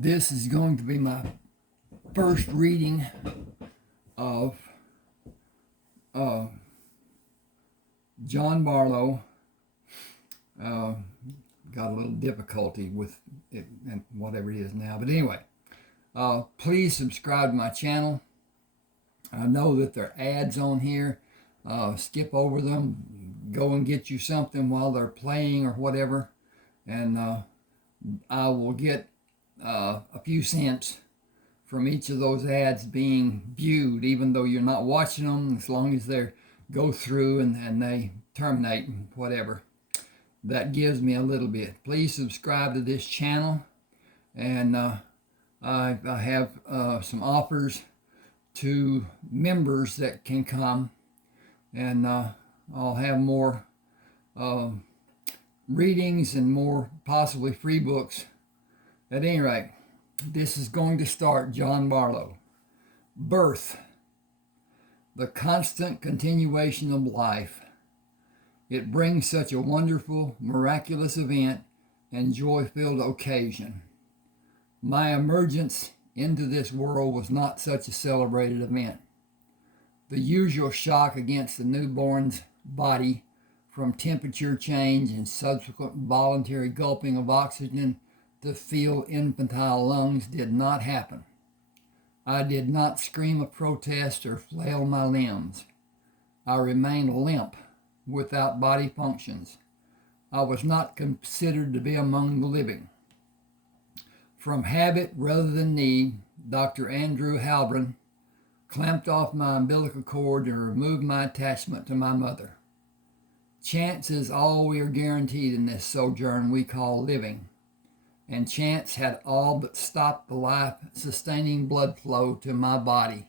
This is going to be my first reading of Jon Bartleaux. Got a little difficulty with it and whatever it is now. But anyway, please subscribe to my channel. I know that there are ads on here. Skip over them. Go and get you something while they're playing or whatever. And I will get a few cents from each of those ads being viewed, even though you're not watching them, as long as they go through and they terminate, whatever. That gives me a little bit. Please subscribe to this channel, and I have some offers to members that can come, and I'll have more readings and more possibly free books. At any rate, this is going to start Jon Bartleaux. Birth, the constant continuation of life. It brings such a wonderful, miraculous event and joy-filled occasion. My emergence into this world was not such a celebrated event. The usual shock against the newborn's body from temperature change and subsequent voluntary gulping of oxygen to fill infantile lungs did not happen. I did not scream a protest or flail my limbs. I remained limp, without body functions. I was not considered to be among the living. From habit rather than need, Dr. Andrew Halbron clamped off my umbilical cord and removed my attachment to my mother. Chance is all we are guaranteed in this sojourn we call living, and chance had all but stopped the life-sustaining blood flow to my body.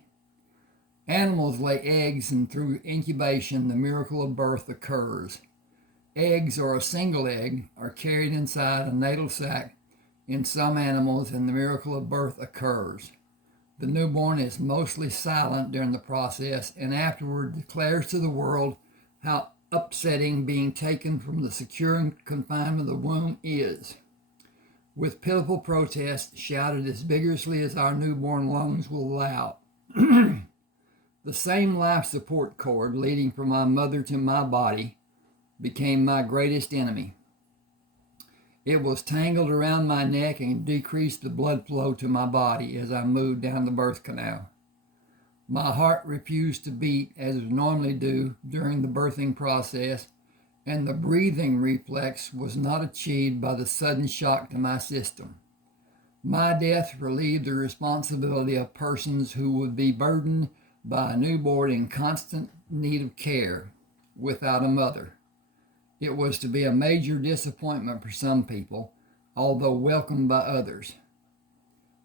Animals lay eggs, and through incubation the miracle of birth occurs. Eggs, or a single egg, are carried inside a natal sac in some animals, and the miracle of birth occurs. The newborn is mostly silent during the process, and afterward declares to the world how upsetting being taken from the secure confinement of the womb is. With pitiful protest shouted as vigorously as our newborn lungs will allow. The same life support cord leading from my mother to my body became my greatest enemy. It was tangled around my neck and decreased the blood flow to my body as I moved down the birth canal. My heart refused to beat as it normally do during the birthing process, and the breathing reflex was not achieved by the sudden shock to my system. My death relieved the responsibility of persons who would be burdened by a newborn in constant need of care without a mother. It was to be a major disappointment for some people, although welcomed by others.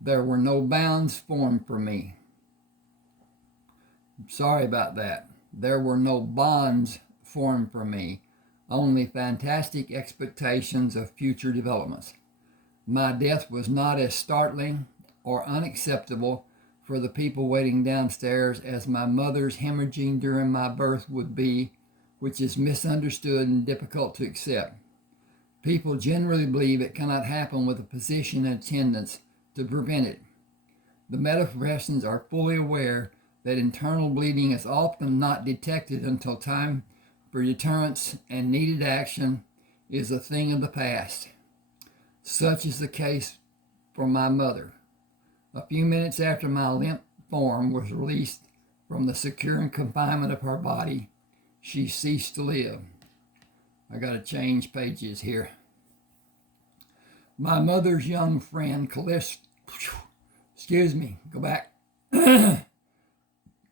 There were no bounds formed for me. Sorry about that. There were no bonds formed for me, only fantastic expectations of future developments. My death was not as startling or unacceptable for the people waiting downstairs as my mother's hemorrhaging during my birth would be, which is misunderstood and difficult to accept. People generally believe it cannot happen with a physician in attendance to prevent it. The medical professions are fully aware that internal bleeding is often not detected until time for deterrence and needed action is a thing of the past. Such is the case for my mother. A few minutes after my limp form was released from the secure confinement of her body, she ceased to live. I got to change pages here. My mother's young friend,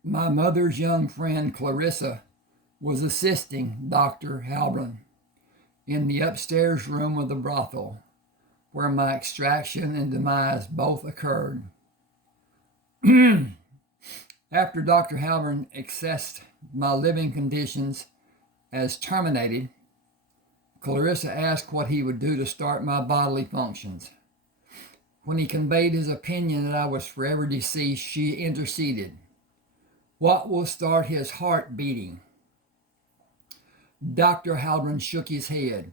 My mother's young friend, Clarissa, was assisting Dr. Halbron in the upstairs room of the brothel, where my extraction and demise both occurred. After Dr. Halbron assessed my living conditions as terminated, Clarissa asked what he would do to start my bodily functions. When he conveyed his opinion that I was forever deceased, she interceded. What will start his heart beating? Dr. Halbron shook his head.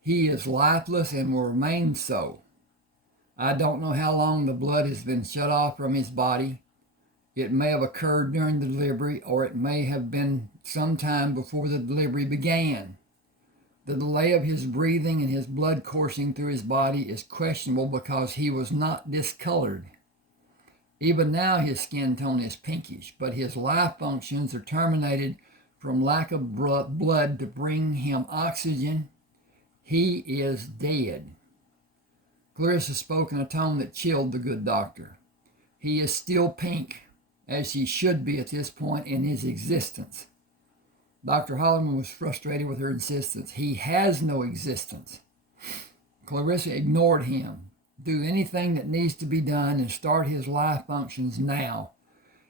He is lifeless and will remain so. I don't know how long the blood has been shut off from his body. It may have occurred during the delivery, or it may have been some time before the delivery began. The delay of his breathing and his blood coursing through his body is questionable because he was not discolored. Even now his skin tone is pinkish, but his life functions are terminated from lack of blood to bring him oxygen. He is dead. Clarissa spoke in a tone that chilled the good doctor. He is still pink, as he should be at this point in his existence. Dr. Holloman was frustrated with her insistence. He has no existence. Clarissa ignored him. Do anything that needs to be done and start his life functions now.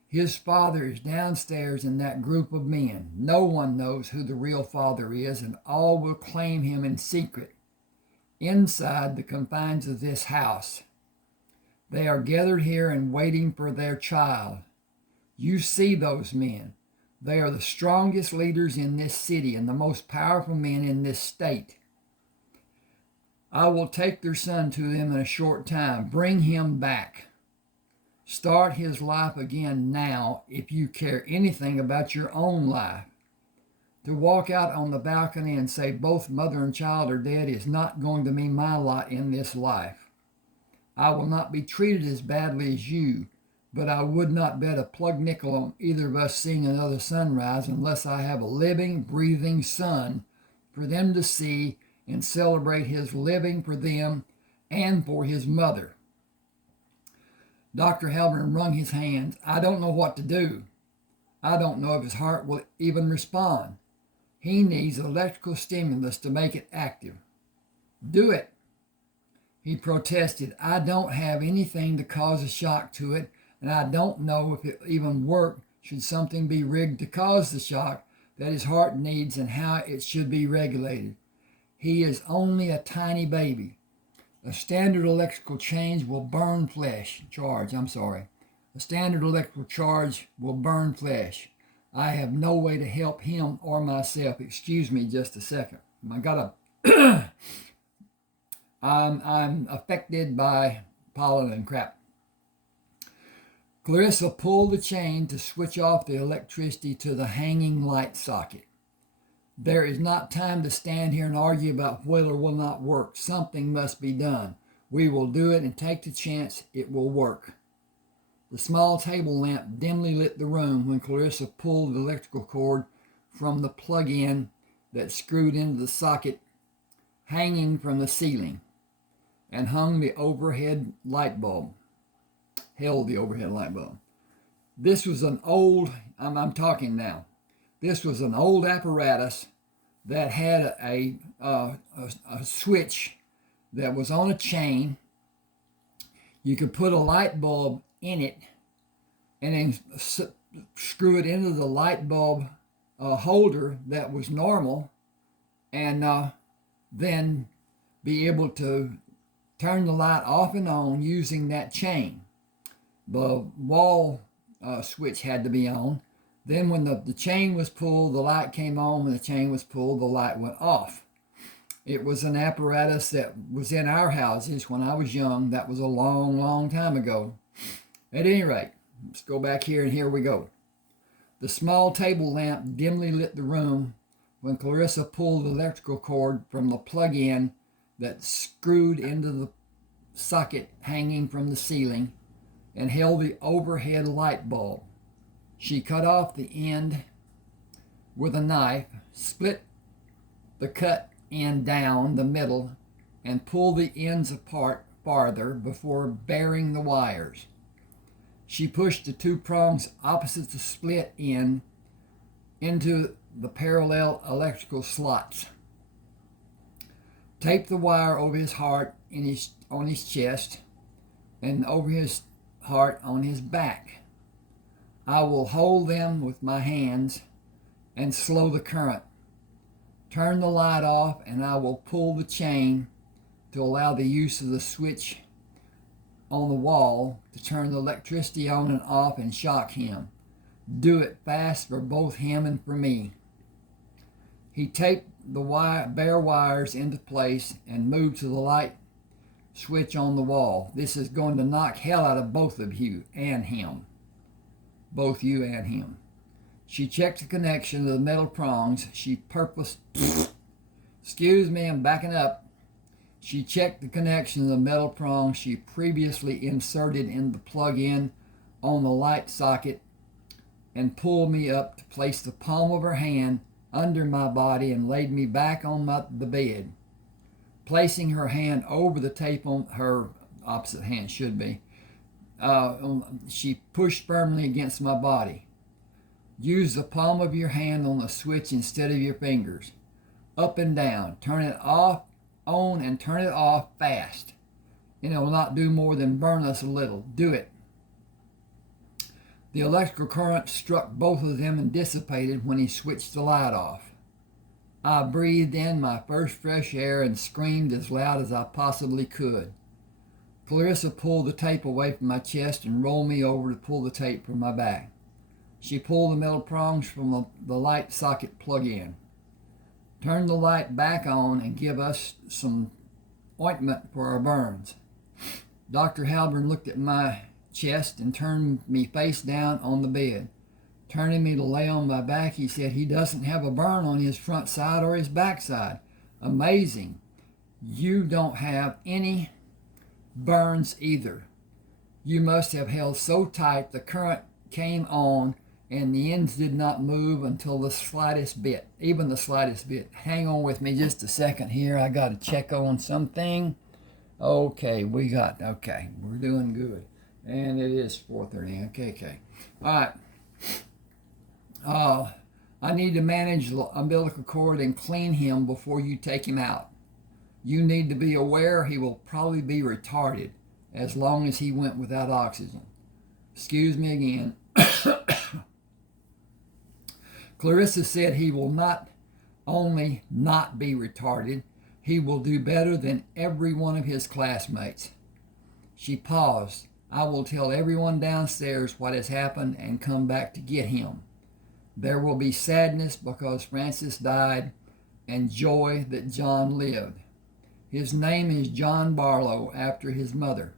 His father is downstairs in that group of men. No one knows who the real father is, and all will claim him in secret, inside the confines of this house. They are gathered here and waiting for their child. You see those men. They are the strongest leaders in this city and the most powerful men in this state. I will take their son to them in a short time. Bring him back. Start his life again now if you care anything about your own life. To walk out on the balcony and say both mother and child are dead is not going to be my lot in this life. I will not be treated as badly as you, but I would not bet a plug nickel on either of us seeing another sunrise unless I have a living, breathing son for them to see and celebrate his living for them and for his mother. Dr. Halpern wrung his hands. I don't know what to do. I don't know if his heart will even respond. He needs electrical stimulus to make it active. Do it. He protested. I don't have anything to cause a shock to it, and I don't know if it even work should something be rigged to cause the shock that his heart needs and how it should be regulated. He is only a tiny baby. A standard electrical charge will burn flesh. A standard electrical charge will burn flesh. I have no way to help him or myself. Excuse me just a second. I'm affected by pollen and crap. Clarissa pulled the chain to switch off the electricity to the hanging light socket. There is not time to stand here and argue about whether it will not work. Something must be done. We will do it and take the chance it will work. The small table lamp dimly lit the room when Clarissa pulled the electrical cord from the plug-in that screwed into the socket hanging from the ceiling and held the overhead light bulb. This was an old, I'm talking now. This was an old apparatus that had a switch that was on a chain. You could put a light bulb in it and then screw it into the light bulb holder that was normal, and then be able to turn the light off and on using that chain. The wall switch had to be on. Then when the chain was pulled, the light came on. When the chain was pulled, the light went off. It was an apparatus that was in our houses when I was young. That was a long, long time ago. At any rate, let's go back here, and here we go. The small table lamp dimly lit the room when Clarissa pulled the electrical cord from the plug-in that screwed into the socket hanging from the ceiling and held the overhead light bulb. She cut off the end with a knife, split the cut end down the middle, and pulled the ends apart farther before baring the wires. She pushed the two prongs opposite the split end into the parallel electrical slots. Taped the wire over his heart on his chest and over his heart on his back. I will hold them with my hands and slow the current. Turn the light off, and I will pull the chain to allow the use of the switch on the wall to turn the electricity on and off and shock him. Do it fast for both him and for me. He taped the bare wires into place and moved to the light switch on the wall. This is going to knock hell out of both of you and him. Both you and him. She checked the connection of the metal prongs. Excuse me, I'm backing up. She checked the connection of the metal prong she previously inserted in the plug-in on the light socket and pulled me up to place the palm of her hand under my body and laid me back on the bed. Placing her hand over the tape on her opposite hand, should be, she pushed firmly against my body. Use the palm of your hand on the switch instead of your fingers. Up and down. Turn it off, on, and turn it off fast. And it will not do more than burn us a little. Do it. The electrical current struck both of them and dissipated when he switched the light off. I breathed in my first fresh air and screamed as loud as I possibly could. Clarissa pulled the tape away from my chest and rolled me over to pull the tape from my back. She pulled the metal prongs from the light socket plug-in. Turn the light back on and give us some ointment for our burns. Dr. Halburn looked at my chest and turned me face down on the bed. Turning me to lay on my back, he said, he doesn't have a burn on his front side or his back side. Amazing. You don't have any burns either. You must have held so tight the current came on and the ends did not move until the slightest bit, even the slightest bit. Hang on with me just a second here. I got to check on something. Okay, we're doing good. And it is 4:30. Okay. All right. I need to manage the umbilical cord and clean him before you take him out. You need to be aware he will probably be retarded as long as he went without oxygen. Excuse me again. Clarissa said he will not only not be retarded, he will do better than every one of his classmates. She paused. I will tell everyone downstairs what has happened and come back to get him. There will be sadness because Francis died and joy that John lived. His name is Jon Bartleaux after his mother.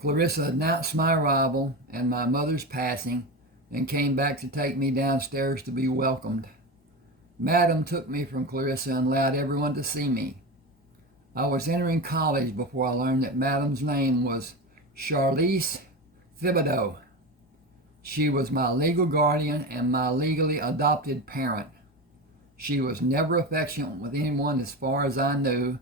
Clarissa announced my arrival and my mother's passing and came back to take me downstairs to be welcomed. Madam took me from Clarissa and allowed everyone to see me. I was entering college before I learned that Madam's name was Charlize Thibodeau. She was my legal guardian and my legally adopted parent. She was never affectionate with anyone as far as I knew.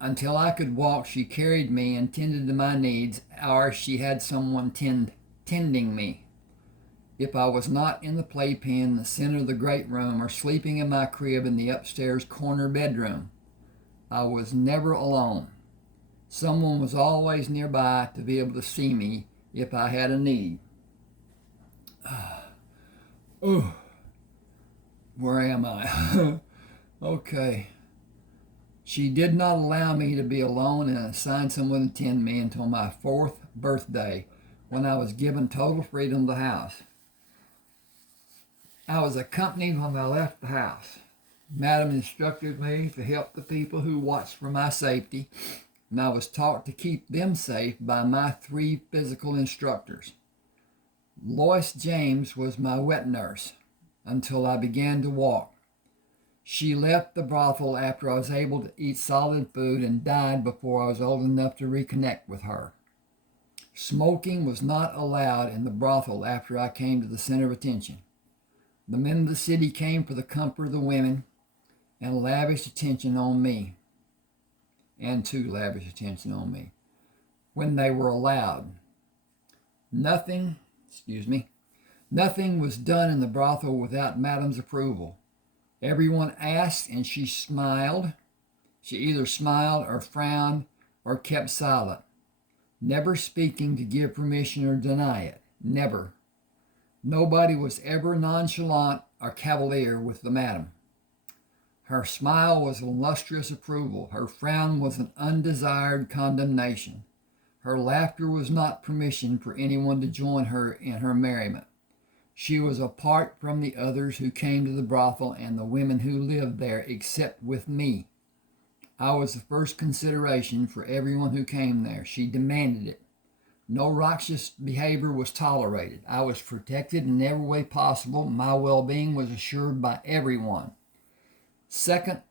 Until I could walk, she carried me and tended to my needs, or she had someone tending me. If I was not in the playpen, the center of the great room, or sleeping in my crib in the upstairs corner bedroom, I was never alone. Someone was always nearby to be able to see me if I had a need. Where am I? Okay. She did not allow me to be alone and assigned someone to tend me until my 4th birthday, when I was given total freedom of the house. I was accompanied when I left the house. Madam instructed me to help the people who watched for my safety, and I was taught to keep them safe by my 3 physical instructors. Lois James was my wet nurse until I began to walk. She left the brothel after I was able to eat solid food and died before I was old enough to reconnect with her. Smoking was not allowed in the brothel after I came to the center of attention. The men of the city came for the comfort of the women and lavished attention on me, when they were allowed. Nothing was done in the brothel without Madam's approval. Everyone asked and she smiled. She either smiled or frowned or kept silent, never speaking to give permission or deny it. Never. Nobody was ever nonchalant or cavalier with the madam. Her smile was a lustrous approval. Her frown was an undesired condemnation. Her laughter was not permission for anyone to join her in her merriment. She was apart from the others who came to the brothel and the women who lived there, except with me. I was the first consideration for everyone who came there. She demanded it. No righteous behavior was tolerated. I was protected in every way possible. My well-being was assured by everyone. Second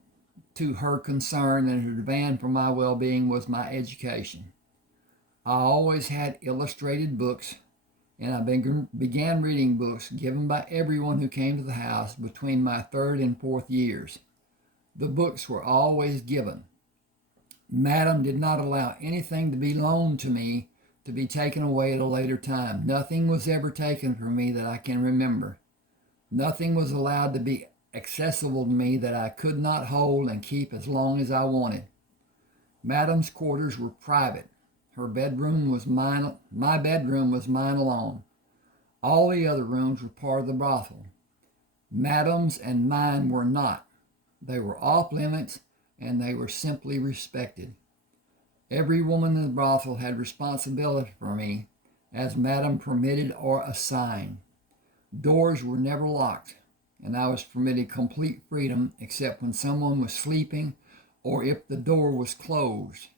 to her concern and her demand for my well-being was my education. I always had illustrated books, and I began reading books given by everyone who came to the house between my third and fourth years. The books were always given. Madam did not allow anything to be loaned to me to be taken away at a later time. Nothing was ever taken from me that I can remember. Nothing was allowed to be accessible to me that I could not hold and keep as long as I wanted. Madam's quarters were private. Her bedroom was mine. My bedroom was mine alone. All the other rooms were part of the brothel. Madam's and mine were not. They were off limits, and they were simply respected. Every woman in the brothel had responsibility for me, as Madam permitted or assigned. Doors were never locked, and I was permitted complete freedom except when someone was sleeping or if the door was closed.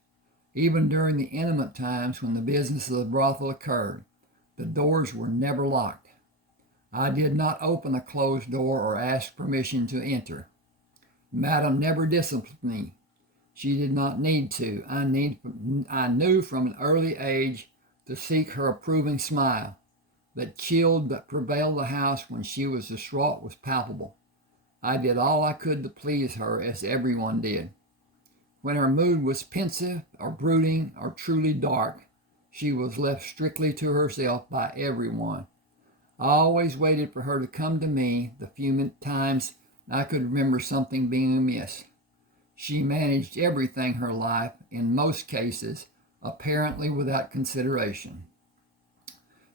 Even during the intimate times when the business of the brothel occurred, the doors were never locked. I did not open a closed door or ask permission to enter. Madam never disciplined me. She did not need to. I knew from an early age to seek her approving smile. That chill that prevailed the house when she was distraught was palpable. I did all I could to please her, as everyone did. When her mood was pensive or brooding or truly dark, she was left strictly to herself by everyone. I always waited for her to come to me the few times I could remember something being amiss. She managed everything her life, in most cases, apparently without consideration.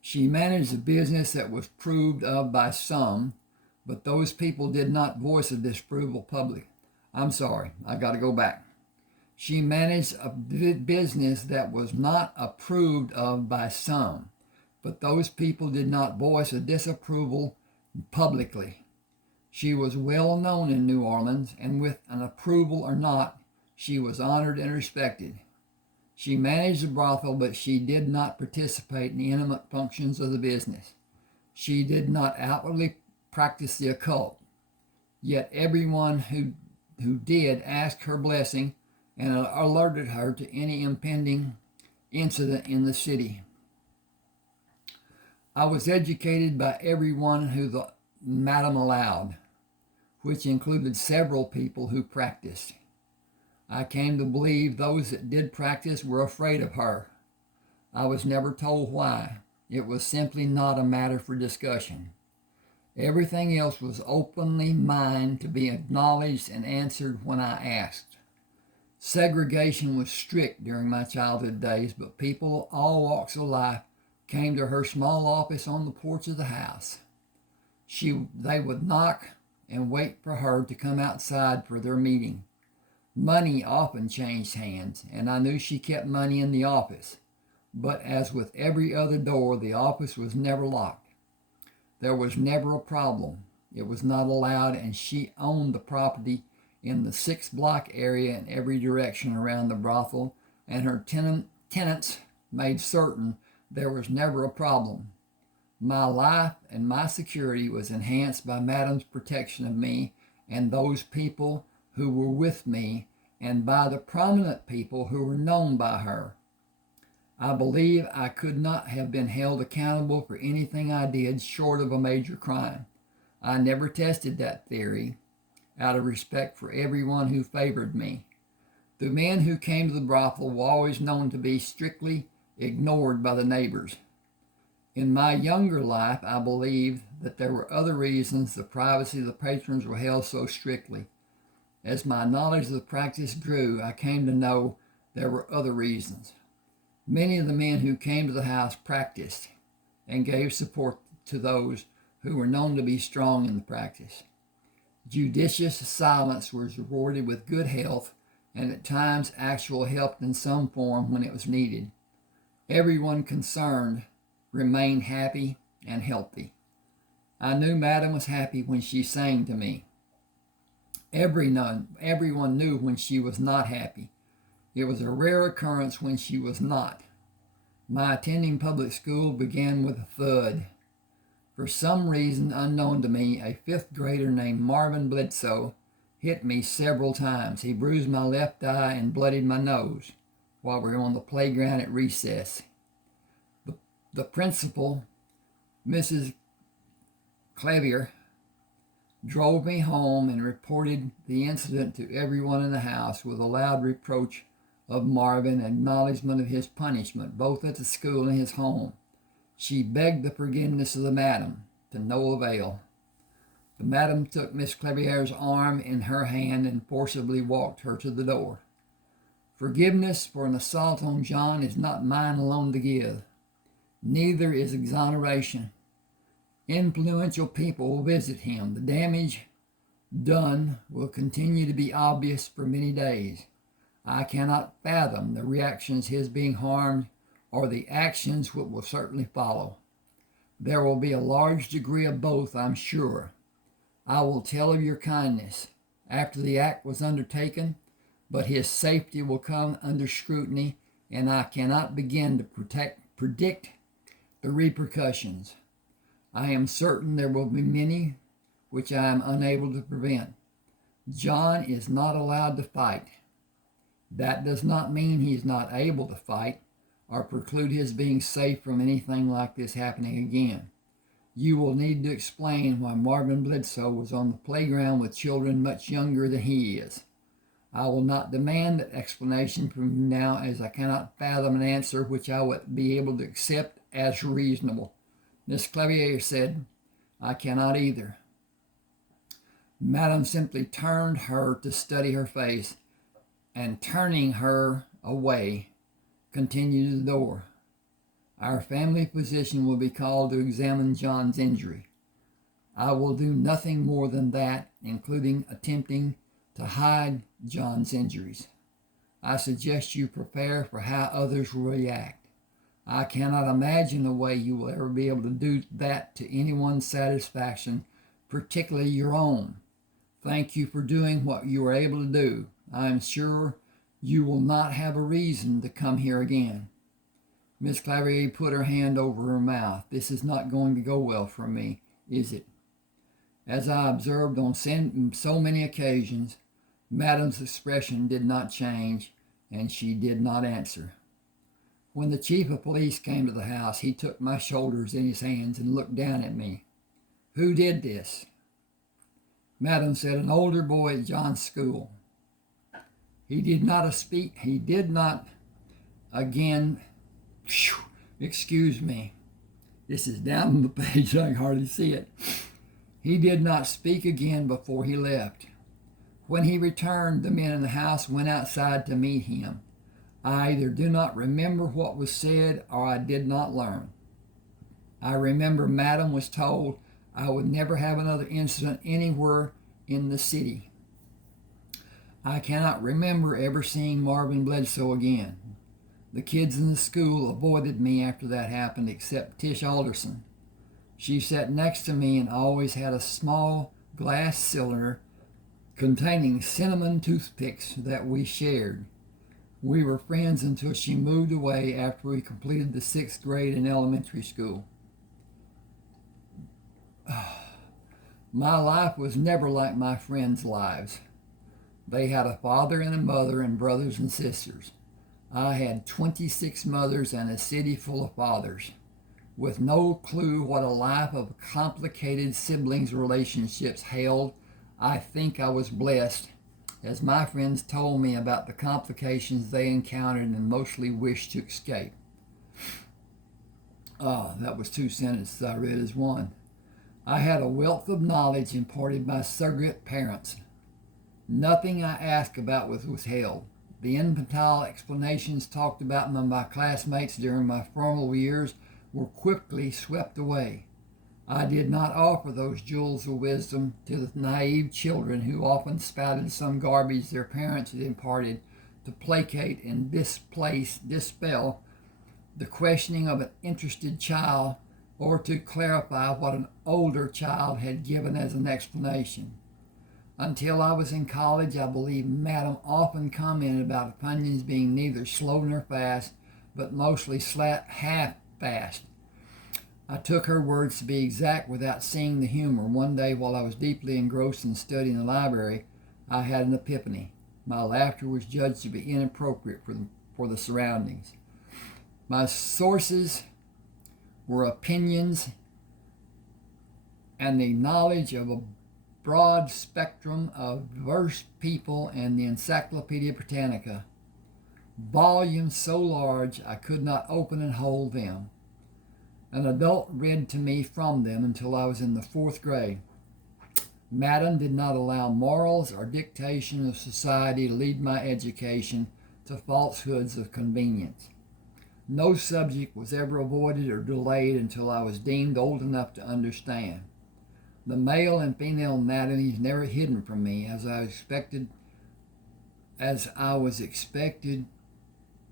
She managed a business that was approved of by some, but those people did not voice a disapproval publicly. I'm sorry, I got to go back. She managed a business that was not approved of by some, but those people did not voice a disapproval publicly. She was well known in New Orleans, and with an approval or not, she was honored and respected. She managed the brothel, but she did not participate in the intimate functions of the business. She did not outwardly practice the occult. Yet everyone who did asked her blessing and alerted her to any impending incident in the city. I was educated by everyone who the madam allowed, which included several people who practiced. I came to believe those that did practice were afraid of her. I was never told why. It was simply not a matter for discussion. Everything else was openly mine to be acknowledged and answered when I asked. Segregation was strict during my childhood days, but people of all walks of life came to her small office on the porch of the house. They would knock and wait for her to come outside for their meeting. Money often changed hands, and I knew she kept money in the office. But as with every other door, the office was never locked. There was never a problem. It was not allowed, and she owned the property in the 6-block area in every direction around the brothel, and her tenants made certain there was never a problem. My life and my security was enhanced by Madam's protection of me and those people who were with me, and by the prominent people who were known by her. I believe I could not have been held accountable for anything I did short of a major crime. I never tested that theory out of respect for everyone who favored me. The men who came to the brothel were always known to be strictly ignored by the neighbors. In my younger life, I believed that there were other reasons the privacy of the patrons were held so strictly. As my knowledge of the practice grew, I came to know there were other reasons. Many of the men who came to the house practiced and gave support to those who were known to be strong in the practice. Judicious silence was rewarded with good health, and at times actual help in some form when it was needed. Everyone concerned remained happy and healthy. I knew Madam was happy when she sang to me. Everyone knew when she was not happy. It was a rare occurrence when she was not. My attending public school began with a thud. For some reason unknown to me, a fifth grader named Marvin Bledsoe hit me several times. He bruised my left eye and bloodied my nose while we were on the playground at recess. The principal, Mrs. Clavier, drove me home and reported the incident to everyone in the house with a loud reproach of Marvin, acknowledgement of his punishment, both at the school and his home. She begged the forgiveness of the madam, to no avail. The madam took Miss Clavier's arm in her hand and forcibly walked her to the door. Forgiveness for an assault on Jon is not mine alone to give. Neither is exoneration. Influential people will visit him. The damage done will continue to be obvious for many days. I cannot fathom the reactions his being harmed or the actions which will certainly follow. There will be a large degree of both, I'm sure. I will tell of your kindness after the act was undertaken, but his safety will come under scrutiny, and I cannot begin to predict the repercussions. I am certain there will be many which I am unable to prevent. Jon is not allowed to fight. That does not mean he's not able to fight or preclude his being safe from anything like this happening again. You will need to explain why Marvin Bledsoe was on the playground with children much younger than he is. I will not demand that explanation from you now, as I cannot fathom an answer which I would be able to accept as reasonable. Miss Clavier said, I cannot either. Madam simply turned her to study her face, and turning her away, continued to the door. Our family physician will be called to examine Jon's injury. I will do nothing more than that, including attempting to hide Jon's injuries. I suggest you prepare for how others will react. I cannot imagine a way you will ever be able to do that to anyone's satisfaction, particularly your own. Thank you for doing what you were able to do. I am sure you will not have a reason to come here again. Miss Clavier put her hand over her mouth. This is not going to go well for me, is it? As I observed on so many occasions, Madam's expression did not change, and she did not answer. When the chief of police came to the house, he took my shoulders in his hands and looked down at me. Who did this? Madam said, an older boy at Jon's school. He did not again, excuse me. This is down on the page, I can hardly see it. He did not speak again before he left. When he returned, the men in the house went outside to meet him. I either do not remember what was said or I did not learn. I remember Madam was told I would never have another incident anywhere in the city. I cannot remember ever seeing Marvin Bledsoe again. The kids in the school avoided me after that happened, except Tish Alderson. She sat next to me and always had a small glass cylinder containing cinnamon toothpicks that we shared. We were friends until she moved away after we completed the 6th grade in elementary school. My life was never like my friends' lives. They had a father and a mother and brothers and sisters. I had 26 mothers and a city full of fathers. With no clue what a life of complicated siblings relationships held, I think I was blessed, as my friends told me about the complications they encountered and mostly wished to escape. That was 2 sentences I read as one. I had a wealth of knowledge imparted by surrogate parents. Nothing I asked about was withheld. The infantile explanations talked about by my classmates during my formal years were quickly swept away. I did not offer those jewels of wisdom to the naive children who often spouted some garbage their parents had imparted to placate and dispel the questioning of an interested child or to clarify what an older child had given as an explanation. Until I was in college, I believe Madam often commented about opinions being neither slow nor fast, but mostly half-fast. I took her words to be exact without seeing the humor. One day, while I was deeply engrossed in studying the library, I had an epiphany. My laughter was judged to be inappropriate for the surroundings. My sources were opinions and the knowledge of a broad spectrum of diverse people and the Encyclopedia Britannica, volumes so large I could not open and hold them. An adult read to me from them until I was in the 4th grade. Madam did not allow morals or dictation of society to lead my education to falsehoods of convenience. No subject was ever avoided or delayed until I was deemed old enough to understand. The male and female anatomies never hidden from me, as I was expected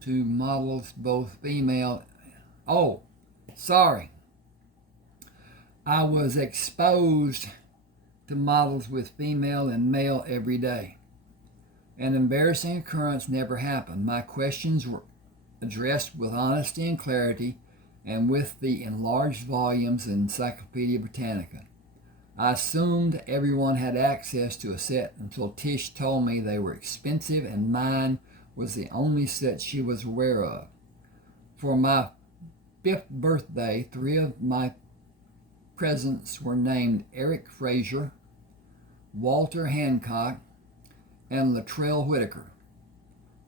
to models both female. I was exposed to models with female and male every day. An embarrassing occurrence never happened. My questions were addressed with honesty and clarity, and with the enlarged volumes of Encyclopedia Britannica. I assumed everyone had access to a set until Tish told me they were expensive and mine was the only set she was aware of. For my 5th birthday, 3 of my presents were named Eric Fraser, Walter Hancock, and Latrell Whitaker.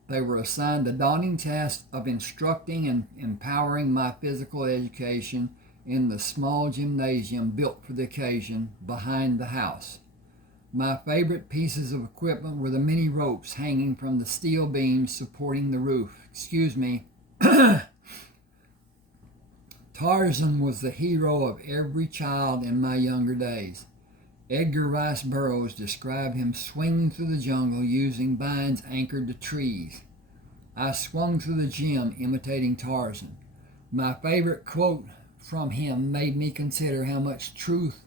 They were assigned the daunting task of instructing and empowering my physical education in the small gymnasium built for the occasion behind the house. My favorite pieces of equipment were the many ropes hanging from the steel beams supporting the roof. Tarzan was the hero of every child in my younger days. Edgar Rice Burroughs described him swinging through the jungle using vines anchored to trees. I swung through the gym imitating Tarzan. My favorite quote from him made me consider how much truth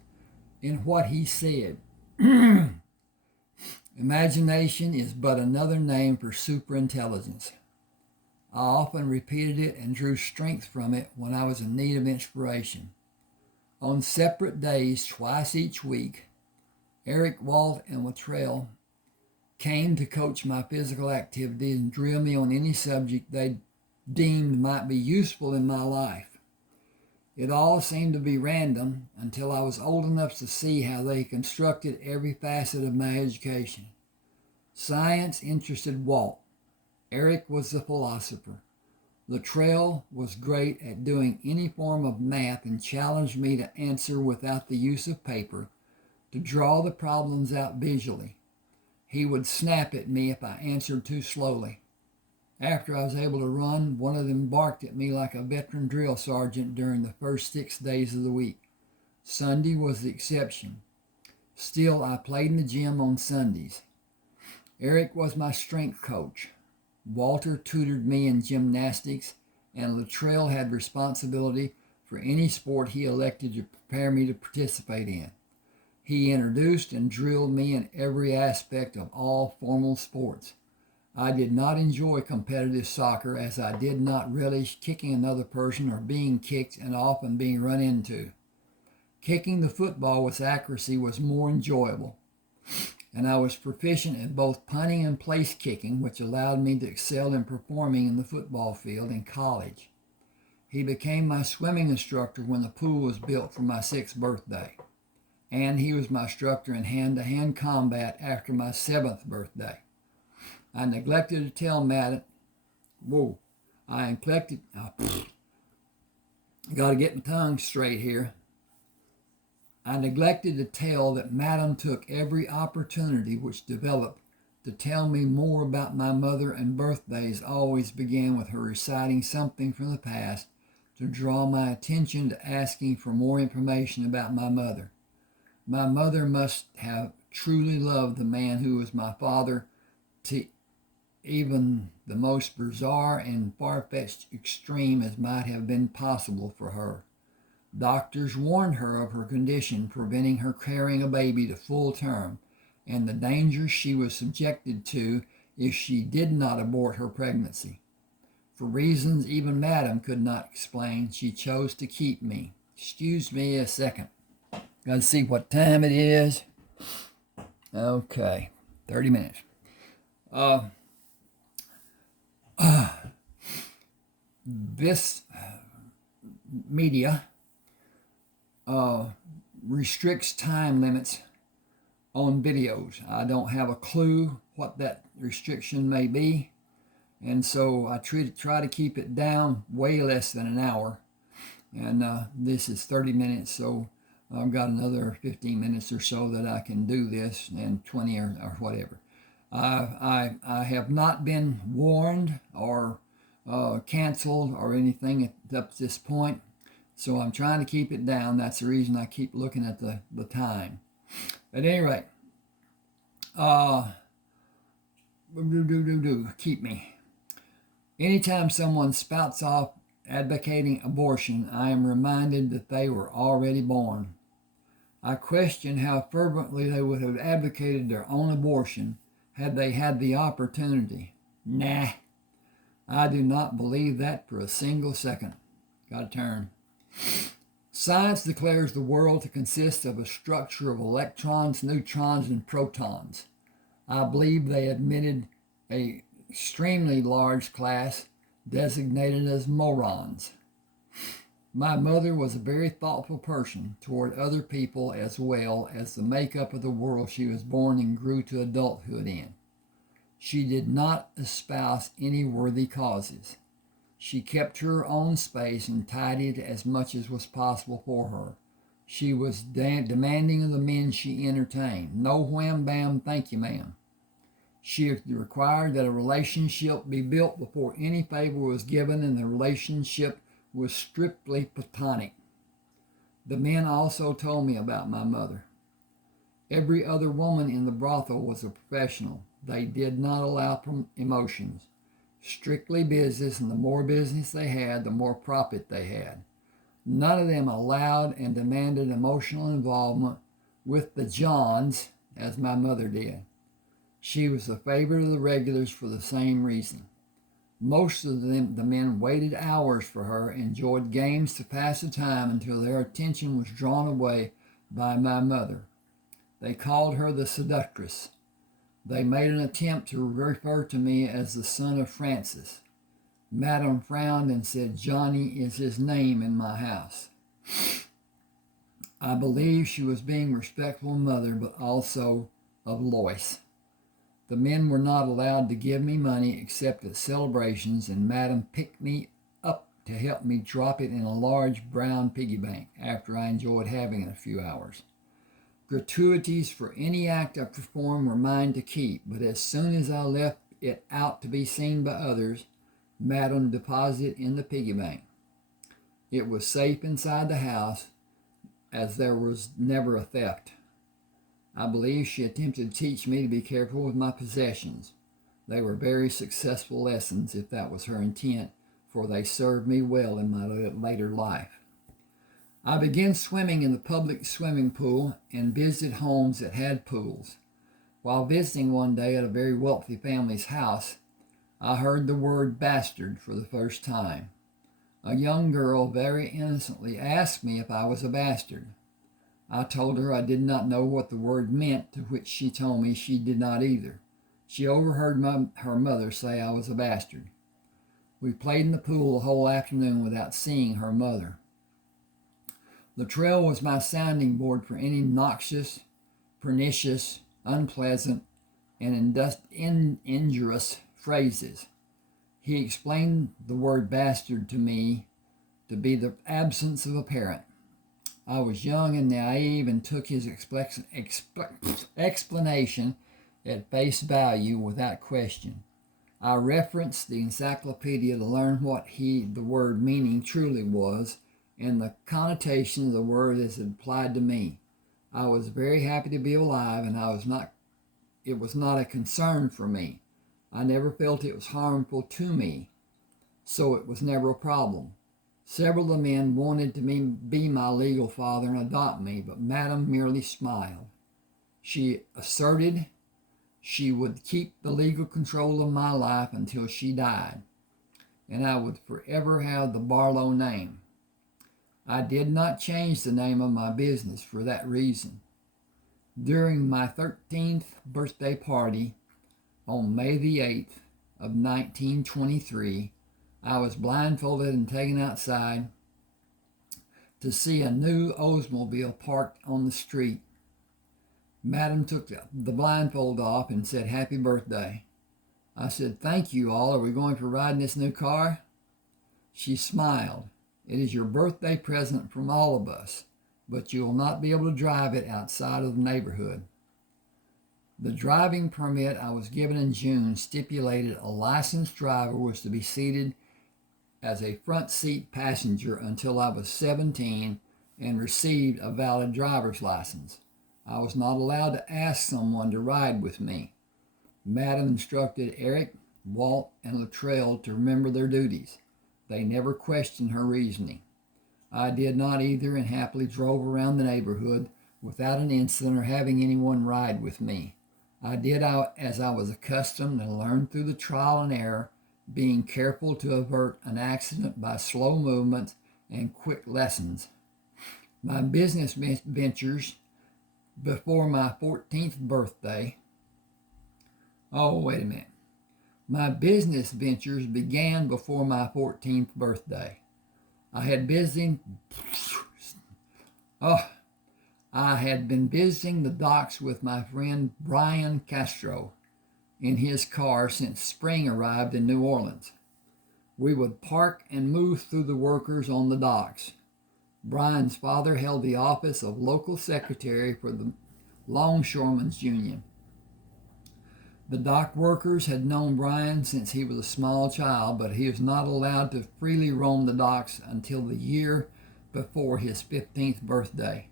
in what he said. Imagination is but another name for superintelligence. I often repeated it and drew strength from it when I was in need of inspiration. On separate days, twice each week, Eric, Walt, and Latrell came to coach my physical activities and drill me on any subject they deemed might be useful in my life. It all seemed to be random until I was old enough to see how they constructed every facet of my education. Science interested Walt. Eric was the philosopher. Latrell was great at doing any form of math and challenged me to answer without the use of paper, to draw the problems out visually. He would snap at me if I answered too slowly. After I was able to run, one of them barked at me like a veteran drill sergeant during the first 6 days of the week. Sunday was the exception. Still, I played in the gym on Sundays. Eric was my strength coach. Walter tutored me in gymnastics, and Latrell had responsibility for any sport he elected to prepare me to participate in. He introduced and drilled me in every aspect of all formal sports. I did not enjoy competitive soccer, as I did not relish kicking another person or being kicked and often being run into. Kicking the football with accuracy was more enjoyable, and I was proficient at both punting and place kicking, which allowed me to excel in performing in the football field in college. He became my swimming instructor when the pool was built for my 6th birthday, and he was my instructor in hand-to-hand combat after my 7th birthday. I neglected to tell Madam, I got to get my tongue straight here. I neglected to tell that Madam took every opportunity which developed to tell me more about my mother, and birthdays always began with her reciting something from the past to draw my attention to asking for more information about my mother. My mother must have truly loved the man who was my father to even the most bizarre and far-fetched extreme as might have been possible for her. Doctors warned her of her condition, preventing her carrying a baby to full term, and the dangers she was subjected to if she did not abort her pregnancy. For reasons even Madam could not explain, she chose to keep me. Excuse me a second. Gotta see what time it is. Okay, 30 minutes. This media restricts time limits on videos. I don't have a clue what that restriction may be, and so I try to keep it down way less than an hour. And this is 30 minutes, so I've got another 15 minutes or so that I can do this, and 20 or whatever. I have not been warned or canceled or anything up to this point, so I'm trying to keep it down. That's the reason I keep looking at the time. At any rate, keep me. Anytime someone spouts off advocating abortion, I am reminded that they were already born. I question how fervently they would have advocated their own abortion had they had the opportunity. Nah, I do not believe that for a single second. Got to turn. Science declares the world to consist of a structure of electrons, neutrons, and protons. I believe they admitted an extremely large class designated as morons. My mother was a very thoughtful person toward other people as well as the makeup of the world she was born and grew to adulthood in. She did not espouse any worthy causes. She kept her own space and tidied as much as was possible for her. She was demanding of the men she entertained. No wham bam, thank you ma'am. She required that a relationship be built before any favor was given, and the relationship was strictly platonic. The men also told me about my mother. Every other woman in the brothel was a professional. They did not allow emotions. Strictly business, and the more business they had, the more profit they had. None of them allowed and demanded emotional involvement with the Johns as my mother did. She was the favorite of the regulars for the same reason. Most of the men waited hours for her, enjoyed games to pass the time until their attention was drawn away by my mother. They called her the seductress. They made an attempt to refer to me as the son of Francis. Madam frowned and said Johnny is his name in my house. I believe she was being respectful mother, but also of Lois. The men were not allowed to give me money except at celebrations, and Madam picked me up to help me drop it in a large brown piggy bank after I enjoyed having it a few hours. Gratuities for any act I performed were mine to keep, but as soon as I left it out to be seen by others, Madam deposited it in the piggy bank. It was safe inside the house, as there was never a theft. I believe she attempted to teach me to be careful with my possessions. They were very successful lessons, if that was her intent, for they served me well in my later life. I began swimming in the public swimming pool and visited homes that had pools. While visiting one day at a very wealthy family's house, I heard the word bastard for the first time. A young girl very innocently asked me if I was a bastard. I told her I did not know what the word meant, to which she told me she did not either. She overheard her mother say I was a bastard. We played in the pool the whole afternoon without seeing her mother. The trail was my sounding board for any noxious, pernicious, unpleasant, and injurious phrases. He explained the word bastard to me to be the absence of a parent. I was young and naive and took his explanation at face value without question. I referenced the encyclopedia to learn what the word meaning truly was and the connotation of the word as it applied to me. I was very happy to be alive, and it was not a concern for me. I never felt it was harmful to me, so it was never a problem. Several of the men wanted to be my legal father and adopt me, but Madam merely smiled. She asserted she would keep the legal control of my life until she died, and I would forever have the Bartleaux name. I did not change the name of my business for that reason. During my 13th birthday party on May the 8th of 1923, I was blindfolded and taken outside to see a new Oldsmobile parked on the street. Madam took the blindfold off and said, "Happy birthday." I said, "Thank you all. Are we going for a ride in this new car?" She smiled. "It is your birthday present from all of us, but you will not be able to drive it outside of the neighborhood." The driving permit I was given in June stipulated a licensed driver was to be seated as a front seat passenger until I was 17 and received a valid driver's license. I was not allowed to ask someone to ride with me. Madam instructed Eric, Walt, and Luttrell to remember their duties. They never questioned her reasoning. I did not either, and happily drove around the neighborhood without an incident or having anyone ride with me. I did as I was accustomed and learned through the trial and error, being careful to avert an accident by slow movements and quick lessons. My business ventures before my 14th birthday. My business ventures began before my 14th birthday. I had been visiting the docks with my friend Brian Castro in his car since spring arrived in New Orleans. We would park and move through the workers on the docks. Brian's father held the office of local secretary for the Longshoremen's Union. The dock workers had known Brian since he was a small child, but he was not allowed to freely roam the docks until the year before his 15th birthday.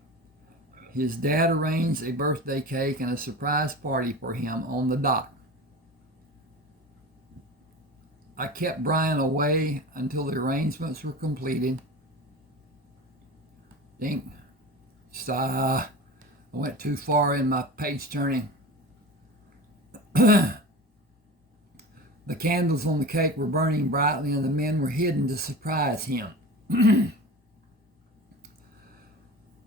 His dad arranged a birthday cake and a surprise party for him on the dock. I kept Brian away until the arrangements were completed. I went too far in my page turning. The candles on the cake were burning brightly and the men were hidden to surprise him.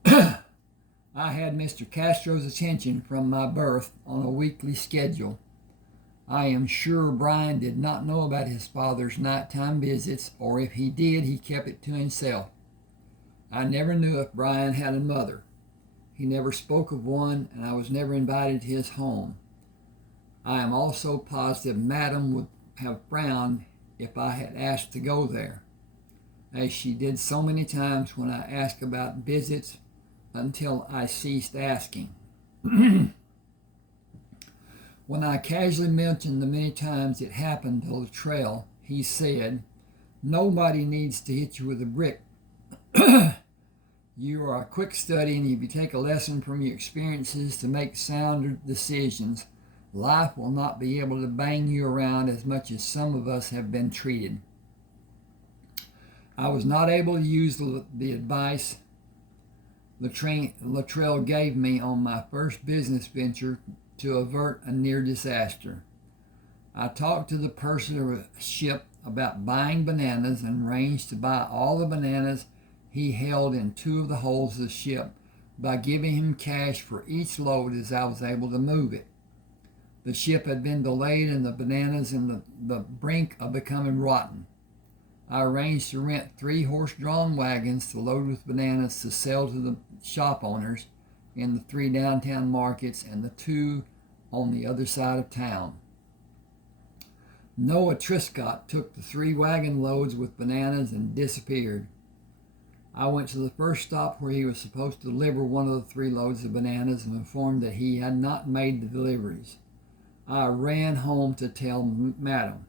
I had Mr. Castro's attention from my birth on a weekly schedule. I am sure Brian did not know about his father's nighttime visits, or if he did, he kept it to himself. I never knew if Brian had a mother. He never spoke of one, and I was never invited to his home. I am also positive Madam would have frowned if I had asked to go there, as she did so many times when I asked about visits until I ceased asking. When I casually mentioned the many times it happened to Luttrell, he said, "Nobody needs to hit you with a brick. You are a quick study, and if you take a lesson from your experiences to make sound decisions, life will not be able to bang you around as much as some of us have been treated." I was not able to use the advice Luttrell gave me on my first business venture to avert a near disaster. I talked to the purser of a ship about buying bananas and arranged to buy all the bananas he held in two of the holds of the ship by giving him cash for each load as I was able to move it. The ship had been delayed and the bananas in the brink of becoming rotten. I arranged to rent 3 horse-drawn wagons to load with bananas to sell to the shop owners in the 3 downtown markets and the 2 on the other side of town. Noah Triscott took the 3 wagon loads with bananas and disappeared. I went to the first stop where he was supposed to deliver one of the 3 loads of bananas and informed that he had not made the deliveries. I ran home to tell Madam.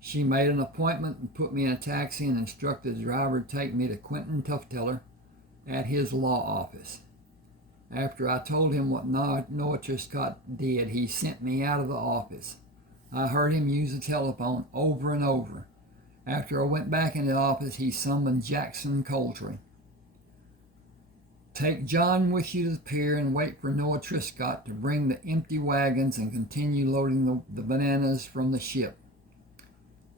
She made an appointment and put me in a taxi and instructed the driver to take me to Quentin Tufteller at his law office. After I told him what Noah Triscott did, he sent me out of the office. I heard him use the telephone over and over. After I went back in the office, he summoned Jackson Coltrane. Take John with you to the pier and wait for Noah Triscott to bring the empty wagons and continue loading the bananas from the ship.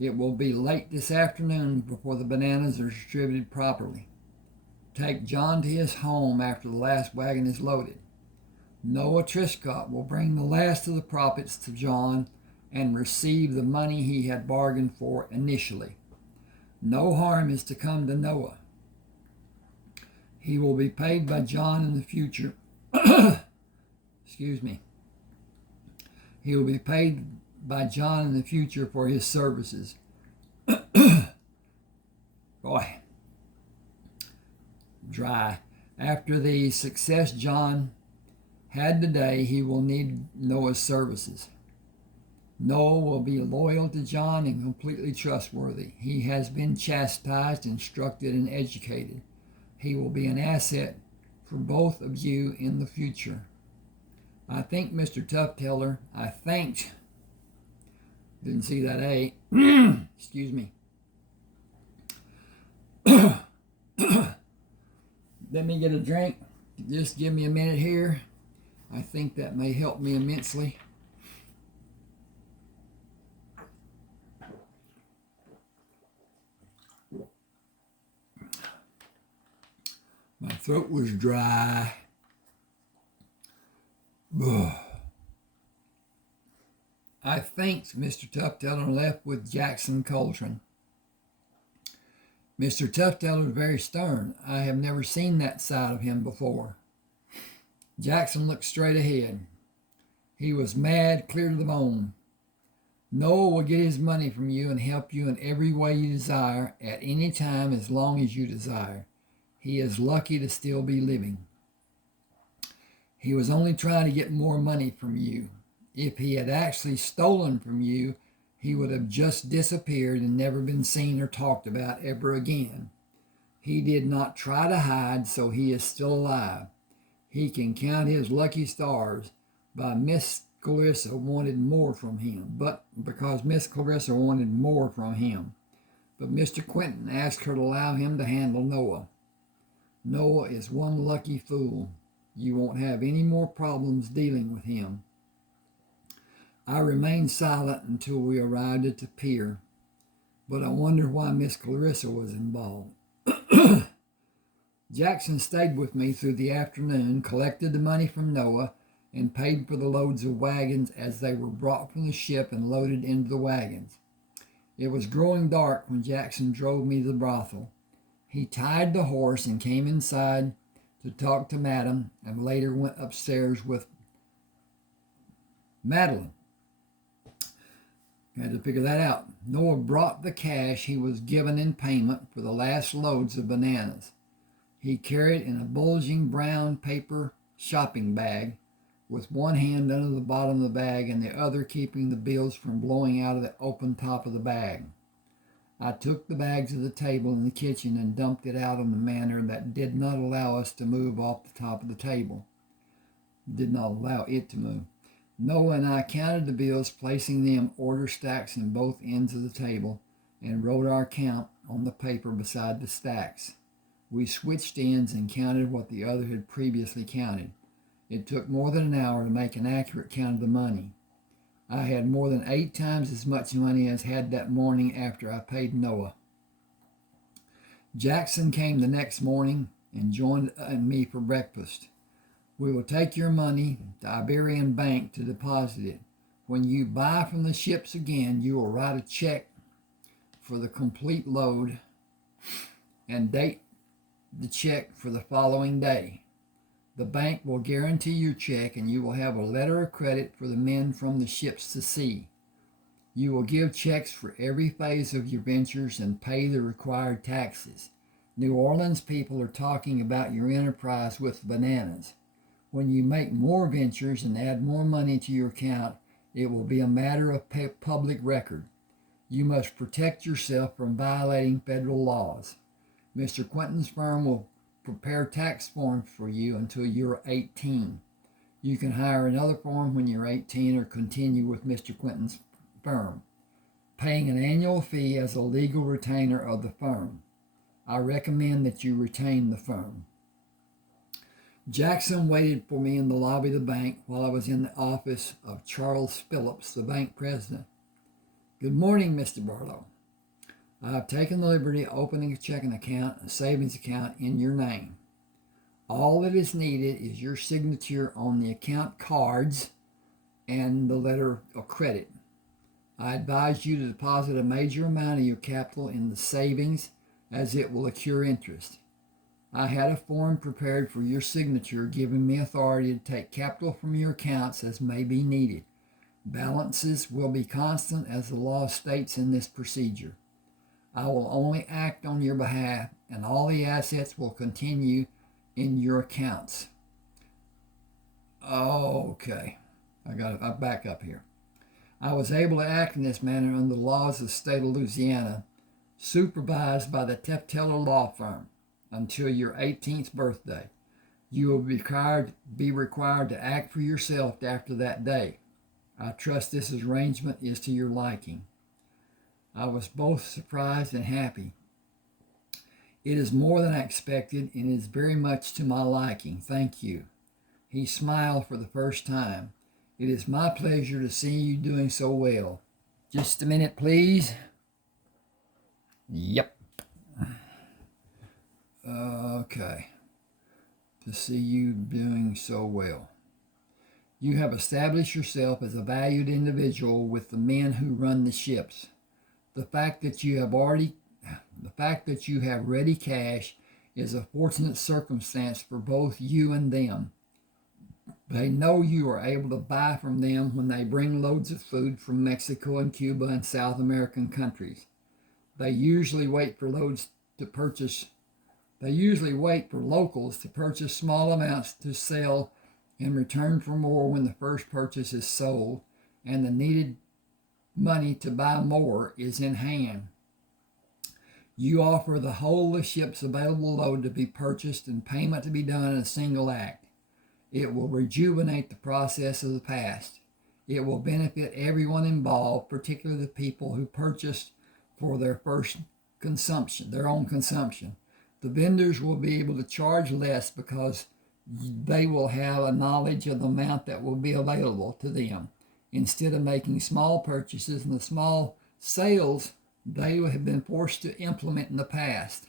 It will be late this afternoon before the bananas are distributed properly. Take John to his home after the last wagon is loaded. Noah Triscott will bring the last of the profits to John and receive the money he had bargained for initially. No harm is to come to Noah. He will be paid by John in the future. Excuse me. He will be paid by John in the future for his services. Boy, dry. After the success John had today, he will need Noah's services. Noah will be loyal to John and completely trustworthy. He has been chastised, instructed, and educated. He will be an asset for both of you in the future. I think Mr. Tufteller, didn't see that A, excuse me. Let me get a drink. Just give me a minute here. I think that may help me immensely. My throat was dry. Ugh. I think Mr. Tufteller left with Jackson Coltrane. Mr. Tufteller is very stern. I have never seen that side of him before. Jackson looked straight ahead. He was mad clear to the bone. Noah will get his money from you and help you in every way you desire at any time as long as you desire. He is lucky to still be living. He was only trying to get more money from you. If he had actually stolen from you, he would have just disappeared and never been seen or talked about ever again. He did not try to hide, so he is still alive. He can count his lucky stars. Miss Clarissa wanted more from him, but Mr. Quentin asked her to allow him to handle Noah. Noah is one lucky fool. You won't have any more problems dealing with him. I remained silent until we arrived at the pier, but I wondered why Miss Clarissa was involved. Jackson stayed with me through the afternoon, collected the money from Noah, and paid for the loads of wagons as they were brought from the ship and loaded into the wagons. It was growing dark when Jackson drove me to the brothel. He tied the horse and came inside to talk to Madam, and later went upstairs with Madeline. I had to figure that out. Noah brought the cash he was given in payment for the last loads of bananas. He carried in a bulging brown paper shopping bag, with one hand under the bottom of the bag and the other keeping the bills from blowing out of the open top of the bag. I took the bag to the table in the kitchen and dumped it out in a manner that did not allow us to move off the top of the table. Did not allow it to move. Noah and I counted the bills, placing them order stacks in both ends of the table, and wrote our count on the paper beside the stacks. We switched ends and counted what the other had previously counted. It took more than an hour to make an accurate count of the money. I had more than 8 times as much money as had that morning after I paid Noah. Jackson came the next morning and joined me for breakfast. We will take your money to Iberian Bank to deposit it. When you buy from the ships again, you will write a check for the complete load and date the check for the following day. The bank will guarantee your check, and you will have a letter of credit for the men from the ships to see. You will give checks for every phase of your ventures and pay the required taxes. New Orleans people are talking about your enterprise with bananas. When you make more ventures and add more money to your account, it will be a matter of public record. You must protect yourself from violating federal laws. Mr. Quentin's firm will prepare tax forms for you until you're 18. You can hire another firm when you're 18 or continue with Mr. Quentin's firm, paying an annual fee as a legal retainer of the firm. I recommend that you retain the firm. Jackson waited for me in the lobby of the bank while I was in the office of Charles Phillips, the bank president. "Good morning, Mr. Bartleaux. I have taken the liberty of opening a checking account and savings account in your name. All that is needed is your signature on the account cards and the letter of credit. I advise you to deposit a major amount of your capital in the savings, as it will accrue interest. I had a form prepared for your signature giving me authority to take capital from your accounts as may be needed. Balances will be constant as the law states in this procedure. I will only act on your behalf, and all the assets will continue in your accounts." Okay, I back up here. I was able to act in this manner under the laws of the state of Louisiana, supervised by the Tefteller Law Firm, until your 18th birthday. You will be required to act for yourself after that day. I trust this arrangement is to your liking. I was both surprised and happy. It is more than I expected, and is very much to my liking. Thank you. He smiled for the first time. It is my pleasure to see you doing so well. Just a minute, please. Yep. Okay. To see you doing so well. You have established yourself as a valued individual with the men who run the ships. The fact that you have ready cash is a fortunate circumstance for both you and them. They know you are able to buy from them when they bring loads of food from Mexico and Cuba and South American countries. They usually wait for locals to purchase small amounts to sell in return for more when the first purchase is sold and the needed money to buy more is in hand. You offer the whole of the ship's available load to be purchased and payment to be done in a single act. It will rejuvenate the process of the past. It will benefit everyone involved, particularly the people who purchased for their own consumption. The vendors will be able to charge less because they will have a knowledge of the amount that will be available to them, instead of making small purchases and the small sales they have been forced to implement in the past.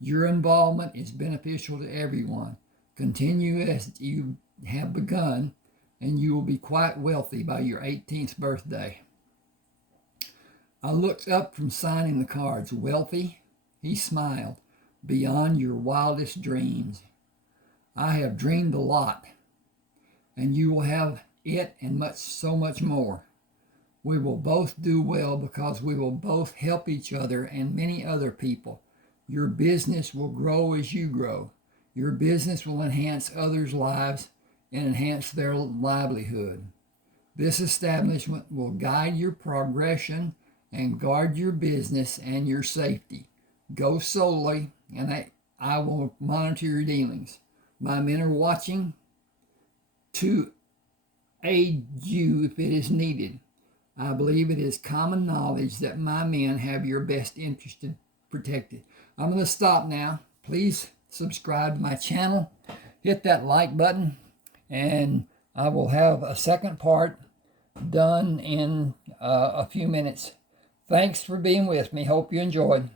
Your involvement is beneficial to everyone. Continue as you have begun, and you will be quite wealthy by your 18th birthday. I looked up from signing the cards. "Wealthy?" He smiled. "Beyond your wildest dreams. I have dreamed a lot, and you will have it and so much more. We will both do well because we will both help each other and many other people. Your business will grow as you grow. Your business will enhance others' lives and enhance their livelihood. This establishment will guide your progression and guard your business and your safety. Go solely, and I will monitor your dealings. My men are watching to aid you if it is needed. I believe it is common knowledge that my men have your best interest protected." I'm going to stop now. Please subscribe to my channel. Hit that like button, and I will have a second part done in a few minutes. Thanks for being with me. Hope you enjoyed.